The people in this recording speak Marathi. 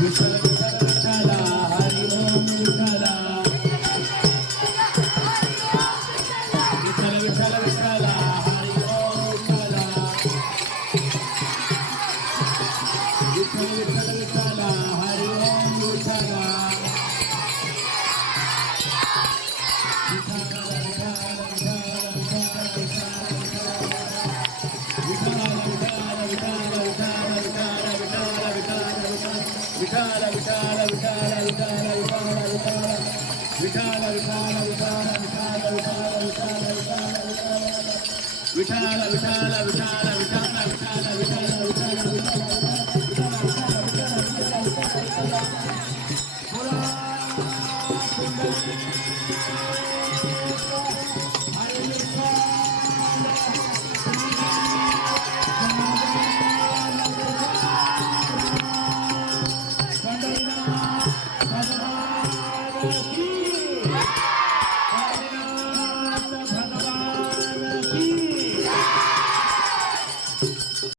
विठ्ठल विठ्ठल विठ्ठल हरी ओम विठ्ठल विठ्ठल विठ्ठल विठ्ठल हरी ओम विठ्ठल विठ्ठल विठ्ठल विठ्ठल हरी ओम विठ्ठल विठाला विठाला विठाला विठाला विठाला विठाला विठाला विठाला